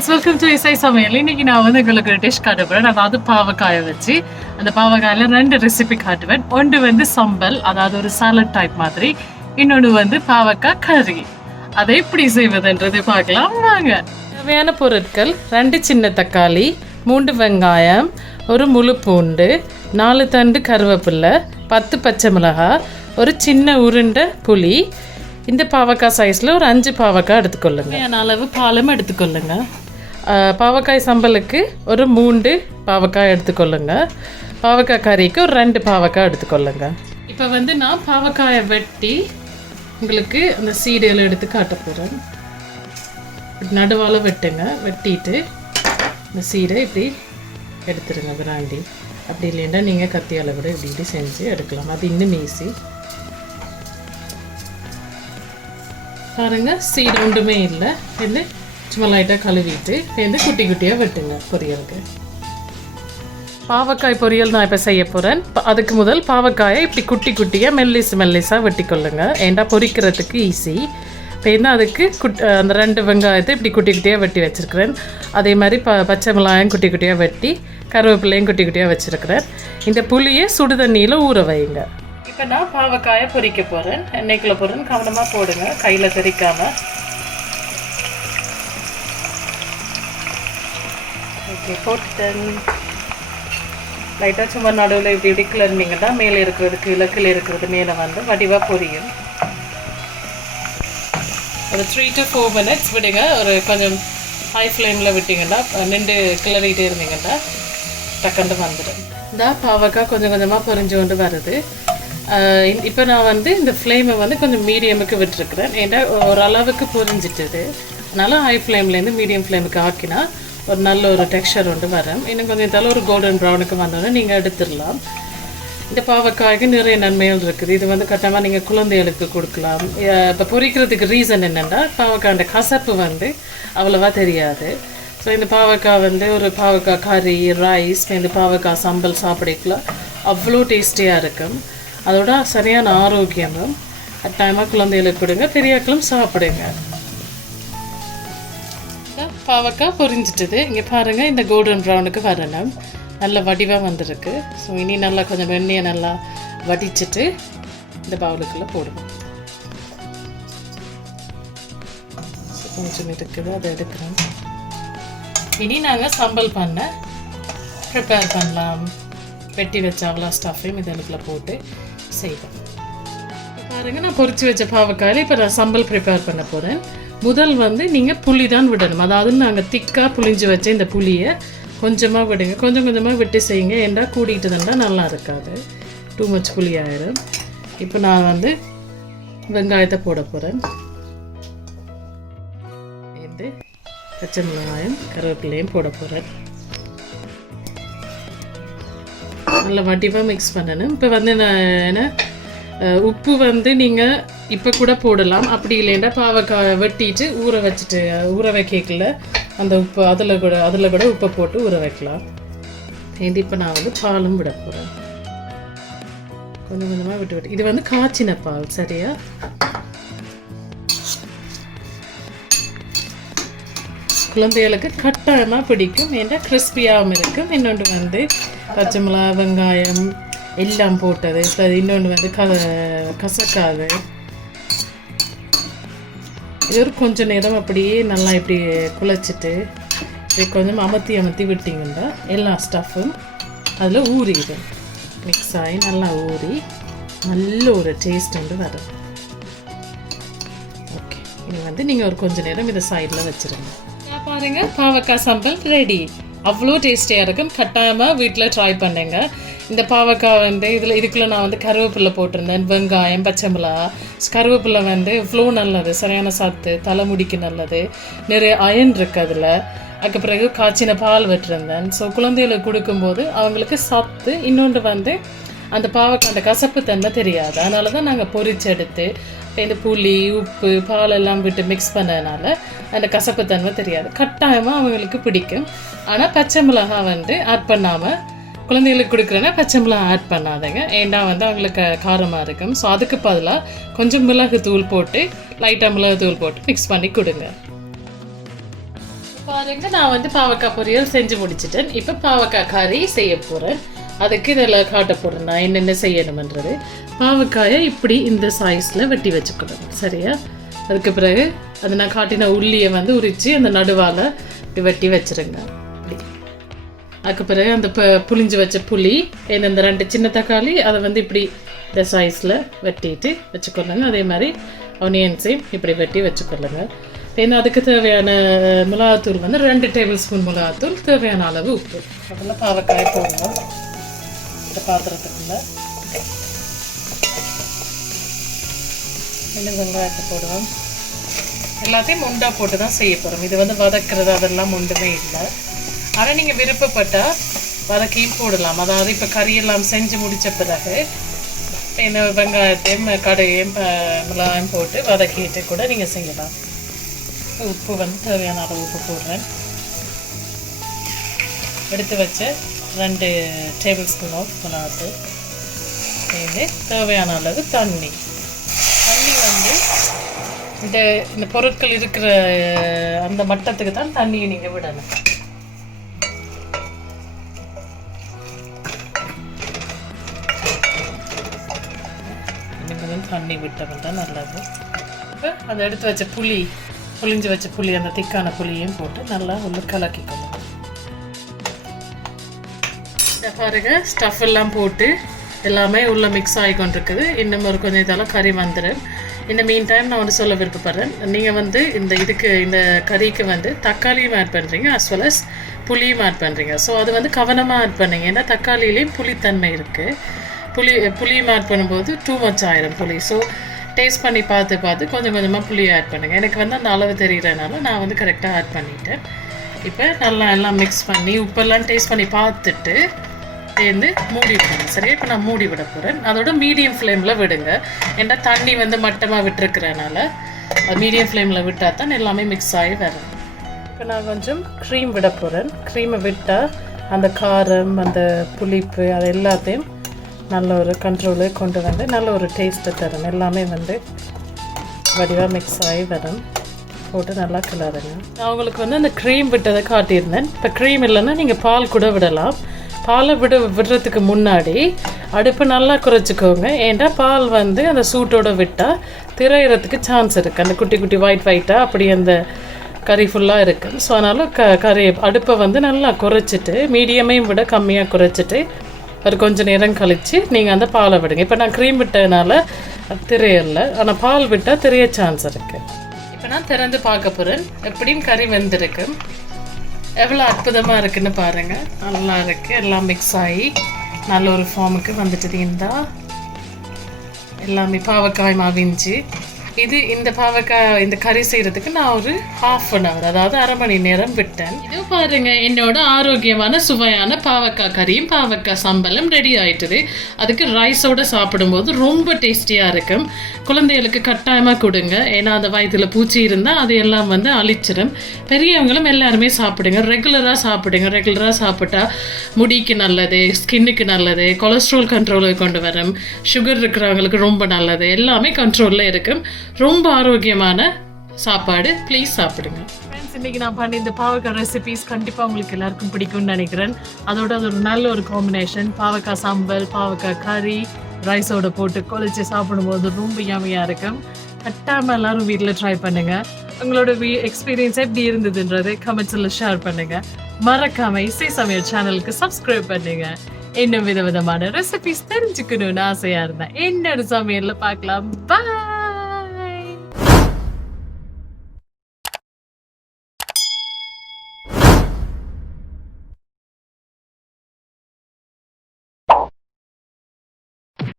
Friends, welcome to இசை சமையல். இன்னைக்கு நான் வந்து உங்களுக்கு டிஷ் காட்டுவேன். அதாவது பாவக்காயை வச்சு அந்த பாவக்காயில் 2 ரெசிபி காட்டுவேன். ஒன்று வந்து சம்பல், அதாவது ஒரு சாலட் டைப் மாதிரி. இன்னொன்று வந்து பாவக்காய் கறி. அதை எப்படி செய்வதுன்றது பார்க்கலாம் வாங்க. தேவையான பொருட்கள்: 2 சின்ன தக்காளி, 3 வெங்காயம், ஒரு முழு பூண்டு, 4 தண்டு கருவேப்பிலை, 10 பச்சை மிளகாய், ஒரு சின்ன உருண்டை புளி. இந்த பாவக்காய் சைஸில் ஒரு 5 பாவக்காய் எடுத்துக்கொள்ளுங்க. அளவு பாலும் எடுத்துக்கொள்ளுங்க. பாவக்காய் சம்பலுக்கு ஒரு 3 பாவக்காய் எடுத்துக்கொள்ளுங்க. பாவக்காய் கறிக்கு ஒரு 2 பாவக்காய் எடுத்துக்கொள்ளுங்க. இப்போ வந்து நான் பாவக்காயை வெட்டி உங்களுக்கு அந்த சீடையில் எடுத்து காட்ட போகிறேன். நடுவால் வெட்டுங்க. வெட்டிட்டு இந்த சீடை இப்படி எடுத்துருங்க கிராண்டி. அப்படி இல்லைன்னா நீங்கள் கத்தியால் கூட இப்படி இப்படி செஞ்சு எடுக்கலாம். அது இன்னும் ஈஸி. பாருங்க, சீடு ஒன்றுமே இல்லை. வந்து சும்மா லைட்டாக கழுவிட்டு வந்து குட்டி குட்டியாக வெட்டுங்க பொரியலுக்கு. பாவக்காய் பொரியல் நான் இப்போ செய்ய போகிறேன். அதுக்கு முதல் பாவக்காயை இப்படி குட்டி குட்டியாக மெல்லிஸாக வெட்டி கொள்ளுங்க. ஏண்டா பொரிக்கிறதுக்கு ஈஸி. இப்போ என்ன அதுக்கு அந்த 2 வெங்காயத்தை இப்படி குட்டி குட்டியாக வெட்டி வச்சுருக்கிறேன். அதே மாதிரி பச்சை மிளகாயும் குட்டி குட்டியாக வெட்டி, கருவேப்பிலையும் குட்டி குட்டியாக வச்சுருக்கிறேன். இந்த புளியை சுடு தண்ணியில் ஊற வைங்க. இப்போ நான் பாவக்காயை பொரிக்க போகிறேன். எண்ணெய்க்குள்ளே போடுறேன். கவனமாக போடுங்க, கையில் தெறிக்காமல். ஓகே, போட்டுட்டேன். லைட்டாக சும்மா நடுவில் இப்படி இப்படி கிளறினீங்கன்னா மேலே இருக்கிறது கீழே இருக்கிறது மேலே வந்து வடிவாக பொரியும். ஒரு 3 to 4 minutes விடுங்க. ஒரு கொஞ்சம் ஹை ஃப்ளேமில் விட்டிங்கன்னா நின்று கிளறிகிட்டே இருந்தீங்கன்னா டக்குண்டு வந்துடும். இந்த பாவக்காய் கொஞ்சம் கொஞ்சமாக பொரிஞ்சு கொண்டு வருது. இப்போ நான் வந்து இந்த ஃப்ளேமை வந்து கொஞ்சம் மீடியமுக்கு விட்டுருக்குறேன். ஏன்னா ஓரளவுக்கு பொரிஞ்சிட்டுது. அதனால் ஹை ஃப்ளேம்லேருந்து மீடியம் ஃப்ளேமுக்கு ஆக்கினா ஒரு நல்ல ஒரு டெக்ஸ்சர் ஒன்று வரும். இன்னும் கொஞ்சம் இதால் ஒரு கோல்டன் ப்ரௌனுக்கு வந்தோடனே நீங்கள் எடுத்துடலாம். இந்த பாவக்காய்க்கு நிறைய நன்மைகள் இருக்குது. இது வந்து கட்டாமல் நீங்கள் குழந்தைகளுக்கு கொடுக்கலாம். இப்போ பொரிக்கிறதுக்கு ரீசன் என்னென்னா, பாவக்காய் கசப்பு வந்து அவ்வளோவா தெரியாது. ஸோ இந்த பாவக்காய் வந்து ஒரு பாவக்காய் கறி, ரைஸ், இந்த பாவக்காய் சம்பல் சாப்பிடக்கலாம் அவ்வளோ டேஸ்டியாக இருக்கும். அதோட சரியான ஆரோக்கியமும். கட்டாயமாக குழந்தைகளுக்கு கொடுங்க, பெரியாக்களும் சாப்பிடுங்க. பாவக்காய் பொரிஞ்சிட்டுது. இங்கே பாருங்கள், இந்த கோல்டன் ப்ரௌனுக்கு வரணும். நல்ல வடிவாக வந்திருக்கு. ஸோ இனி நல்லா கொஞ்சம் எண்ணெயை நல்லா வடிச்சிட்டு இந்த பவுலுக்குள்ளே போடுவோம். கொஞ்சம் இருக்குது, அதை எடுக்கிறோம். இனி நாங்கள் சம்பல் பண்ண ப்ரிப்பேர் பண்ணலாம். வெட்டி வச்ச அவ்வளோ ஸ்டஃப்பையும் இதனுக்குள்ளே போட்டு செய்வோம். பாருங்கள், நான் பொரிச்சு வச்ச பாவக்காயில் இப்போ நான் சம்பல் ப்ரிப்பேர் பண்ண போகிறேன். முதல் வந்து நீங்கள் புளி தான் விடணும். அதாவது நாங்கள் திக்காக புளிஞ்சு வச்ச இந்த புளியை கொஞ்சமாக விடுங்க. கொஞ்சம் கொஞ்சமாக விட்டு செய்யுங்க. ஏண்டா கூட்டிகிட்டு நல்லா இருக்காது, டூ மச் புளி ஆயிடும். இப்போ நான் வந்து வெங்காயத்தை போட போகிறேன். இது பச்சை மிளகாயும் கருவேப்பிலையும் போட போகிறேன். நல்லா வடிவாக மிக்ஸ் பண்ணணும். இப்போ வந்து நான் உப்பு வந்து நீங்கள் இப்போ கூட போடலாம். அப்படி இல்லைன்னா பாவக்காய் வெட்டிட்டு ஊற வைக்கல அந்த உப்பு அதில் கூட உப்பை போட்டு ஊற வைக்கலாம். இப்போ நான் வந்து பாலும் விட போகிறேன். கொஞ்சம் கொஞ்சமாக விட்டு இது வந்து காய்ச்சின பால். சரியா? குழந்தைகளுக்கு கட்டாயமாக பிடிக்கும். ஏன்னா கிறிஸ்பியாகவும் இருக்கும். இன்னொன்று வந்து பச்சை மிளகா, வெங்காயம் எல்லாம் போட்டது. இன்னொன்று வந்து கசக்காது. இது ஒரு கொஞ்சம் நேரம் அப்படியே நல்லா இப்படி குழைச்சிட்டு இப்படி கொஞ்சம் அமர்த்தி விட்டிங்கன்னா எல்லா ஸ்டஃப்பும் அதில் ஊறிடும். மிக்ஸ் ஆகி நல்லா ஊறி நல்ல ஒரு டேஸ்ட் வந்து வரும். ஓகே, இது வந்து நீங்கள் ஒரு கொஞ்சம் நேரம் இதை சைடில் வச்சுருங்க. பாருங்க, பாவக்காய் சம்பல் ரெடி. அவ்வளோ டேஸ்டியாக இருக்கும். கட்டாயமாக வீட்டில் ட்ரை பண்ணுங்க. இந்த பாவக்காய் வந்து இதுக்குள்ளே நான் வந்து கருவேப்பிலை போட்டிருந்தேன், வெங்காயம், பச்சை மிளகா. கருவேப்பிலை வந்து இவ்வளோ நல்லது, சரியான சத்து, தலைமுடிக்கு நல்லது, நிறைய அயன் இருக்குது அதில். அதுக்கு பிறகு காய்ச்சின பால் விட்டுருந்தேன். ஸோ குழந்தைகளுக்கு கொடுக்கும்போது அவங்களுக்கு சத்து. இன்னொன்று வந்து அந்த பாவக்காய் கசப்பு தன்மை தெரியாது. அதனால தான் நாங்கள் பொரிச்சு எடுத்து இந்த புளி, உப்பு, பால் எல்லாம் விட்டு மிக்ஸ் பண்ணதுனால அந்த கசப்பு தன்மை தெரியாது. கட்டாயமாக அவங்களுக்கு பிடிக்கும். ஆனால் பச்சை மிளகாய் வந்து ஆட் பண்ணாமல் குழந்தைகளுக்கு கொடுக்குறேன்னா பச்சை மிளகாய் ஆட் பண்ணாதீங்க. ஏன்னா வந்து அவங்களுக்கு காரமாக இருக்கும். ஸோ அதுக்கு பதிலாக கொஞ்சம் மிளகு தூள் போட்டு, லைட்டாக மிளகு தூள் போட்டு மிக்ஸ் பண்ணி கொடுங்க. பாருங்க, நான் வந்து பாவக்காய் பொரியல் செஞ்சு முடிச்சிட்டேன். இப்போ பாவக்காய் கறி செய்ய போகிறேன். அதுக்கு இதெல்லாம் காட்ட போகிறேன் நான் என்னென்ன செய்யணுமன்றது. பாவக்காயை இப்படி இந்த சைஸில் வெட்டி வச்சுக்கணும், சரியா? அதுக்கு பிறகு அது நான் காட்டின உள்ளியை வந்து உரித்து அந்த நடுவால் இப்படி வெட்டி வச்சுருங்க. இப்படி அதுக்கு பிறகு அந்த புளிஞ்சு வச்ச புளி, இந்த 2 சின்ன தக்காளி அதை வந்து இப்படி இந்த சைஸில் வெட்டிட்டு வச்சுக்கொள்ளுங்க. அதே மாதிரி ஆனியன்ஸையும் இப்படி வெட்டி வச்சுக்கொள்ளுங்க. ஏன்னா அதுக்கு தேவையான மிளகாத்தூள் வந்து 2 டேபிள் ஸ்பூன் மிளகாத்தூள், தேவையான அளவு உப்பு. அதில் பாவக்காய் போடணும் இந்த பாத்திரத்துக்குள்ள. இன்னும் வெங்காயத்தை போடுவோம். எல்லாத்தையும் முண்டா போட்டு தான் செய்ய போகிறோம். இது வந்து வதக்கிறது அதெல்லாம் ஒன்றுமே இல்லை. ஆனால் நீங்கள் விருப்பப்பட்டால் வதக்கியும் போடலாம். அதாவது இப்போ கறியெல்லாம் செஞ்சு முடித்த பிறகு இந்த வெங்காயத்தையும் கடையையும் மிளகாயும் போட்டு வதக்கிட்டு கூட நீங்கள் செய்யலாம். உப்பு வந்து தேவையான அளவு உப்பு போடுறேன். எடுத்து வச்ச 2 டேபிள் ஸ்பூன் ஆஃப் மிளகாத்தூள். இது தேவையான அளவு தண்ணி வந்து இந்த பொருட்கள் இருக்கிற அந்த மட்டத்துக்கு தான் தண்ணியை நீங்கள் விடணும். தண்ணி விட்டவன் தான் நல்லது. இப்போ அதை எடுத்து வச்ச புளிஞ்சு வச்ச புளி, அந்த திக்கான புளியையும் போட்டு நல்லா உள்ள கலக்கிக்கணும். பாருங்க, ஸ்டஃப் எல்லாம் போட்டு எல்லாமே உள்ளே மிக்ஸ் ஆகி கொண்டிருக்குது. இன்னும் ஒரு கொஞ்சம் இதெல்லாம் கறி வந்துடும். இந்த மீன் டைம் நான் வந்து சொல்ல விருப்பப்படுறேன், நீங்கள் வந்து இந்த கறிக்கு வந்து தக்காளியும் ஆட் பண்ணுறீங்க, அஸ் வெல் அஸ் புளியும் ஆட் பண்ணுறீங்க. ஸோ அது வந்து கவனமாக ஆட் பண்ணுங்க. ஏன்னா தக்காளியிலையும் புளித்தன்மை இருக்குது. புளியும் ஆட் பண்ணும்போது டூ மச் ஆயிரும் புளி. ஸோ டேஸ்ட் பண்ணி பார்த்து கொஞ்சம் கொஞ்சமாக புளியை ஆட் பண்ணுங்கள். எனக்கு வந்து அந்த அளவு தெரிகிறதுனால நான் வந்து கரெக்டாக ஆட் பண்ணிட்டேன். இப்போ நல்லா எல்லாம் மிக்ஸ் பண்ணி உப்பெல்லாம் டேஸ்ட் பண்ணி பார்த்துட்டு மூடி விடுங்க, சரியா? இப்போ நான் மூடி விட போகிறேன். அதோட மீடியம் ஃப்ளேமில் விடுங்க. ஏன்னா தண்ணி வந்து மட்டமாக விட்டுருக்கிறதுனால மீடியம் ஃப்ளேமில் விட்டால் தான் எல்லாமே மிக்ஸ் ஆகி வரும். இப்போ நான் கொஞ்சம் க்ரீம் விட போகிறேன். க்ரீமை விட்டால் அந்த காரம், அந்த புளிப்பு, அது எல்லாத்தையும் நல்ல ஒரு கண்ட்ரோலுக்கு கொண்டு வந்து நல்ல ஒரு டேஸ்ட்டை தரும். எல்லாமே வந்து வடிவாக மிக்ஸ் ஆகி வரும். போட்டு நல்லா கிளறுங்க. நான் உங்களுக்கு வந்து அந்த க்ரீம் விட்டதை காட்டியிருந்தேன். இப்போ க்ரீம் இல்லைன்னா நீங்கள் பால் கூட விடலாம். பாலை விடுறதுக்கு முன்னாடி அடுப்பு நல்லா குறைச்சிக்கோங்க. ஏன்டா பால் வந்து அந்த சூட்டோட விட்டால் திரையிறதுக்கு சான்ஸ் இருக்குது. அந்த குட்டி குட்டி ஒயிட்டாக அப்படி அந்த கறி ஃபுல்லாக இருக்குது. ஸோ அதனால் அடுப்பை வந்து நல்லா குறைச்சிட்டு, மீடியமையும் விட கம்மியாக குறைச்சிட்டு ஒரு கொஞ்சம் நேரம் கழித்து நீங்கள் அந்த பாலை விடுங்க. இப்போ நான் க்ரீம் விட்டதுனால திரையல்ல, ஆனால் பால் விட்டால் திரைய சான்ஸ் இருக்குது. இப்போ நான் திறந்து பார்க்க போகிறேன். எப்படியும் கறி வெந்திருக்கு. எவ்வளோ அற்புதமாக இருக்குன்னு பாருங்கள். நல்லா இருக்குது. எல்லாம் மிக்ஸ் ஆகி நல்ல ஒரு ஃபார்முக்கு வந்துட்டு இருந்தால் எல்லாமே பாவக்காய் மாவிஞ்சி. இந்த பாவக்காய் இந்த கறி செய்கிறதுக்கு நான் ஒரு 1/2 hour, அதாவது 1/2 மணி நேரம் விட்டேன். இது பாருங்க, என்னோட ஆரோக்கியமான சுவையான பாவக்காய் கறியும் பாவக்காய் சம்பலும் ரெடி ஆயிட்டுது. அதுக்கு ரைஸோடு சாப்பிடும்போது ரொம்ப டேஸ்டியாக இருக்கும். குழந்தைகளுக்கு கட்டாயமாக கொடுங்க. ஏன்னா அந்த வயிற்றில் பூச்சி இருந்தால் அது எல்லாம் வந்து அழிச்சிடும். பெரியவங்களும் எல்லாருமே சாப்பிடுங்க. ரெகுலராக சாப்பிட்டா முடிக்கு நல்லது, ஸ்கின்னுக்கு நல்லது, கொலஸ்ட்ரால் கண்ட்ரோலுக்கு கொண்டு வரும், சுகர் இருக்கிறவங்களுக்கு ரொம்ப நல்லது, எல்லாமே கண்ட்ரோலில் இருக்கும். ரொம்ப ஆரோக்கியமான சாப்பாடு. ப்ளீஸ் சாப்பிடுங்க. ஃப்ரெண்ட்ஸ், இன்றைக்கி நான் பண்ணி இந்த பாவக்காய் ரெசிபீஸ் கண்டிப்பாக உங்களுக்கு எல்லாருக்கும் பிடிக்கும்னு நினைக்கிறேன். அதோட அது ஒரு நல்ல ஒரு காம்பினேஷன். பாவக்காய் சம்பல், பாவக்காய் கறி ரைஸோட போட்டு கொதிச்சு சாப்பிடும்போது ரொம்ப யம்மியாக இருக்கும். கட்டாமல் எல்லாரும் வீட்டில் ட்ரை பண்ணுங்கள். உங்களோட எக்ஸ்பீரியன்ஸ் எப்படி இருந்ததுன்றது கமெண்ட்ஸில் ஷேர் பண்ணுங்கள். மறக்காமல் இசை சமையல் சேனலுக்கு சப்ஸ்கிரைப் பண்ணுங்கள். இன்னும் விதவிதமான ரெசிபீஸ் தெரிஞ்சுக்கணும்னு ஆசையாக இருந்தேன். என்னோட சமையலில் பார்க்கலாம். பாய்.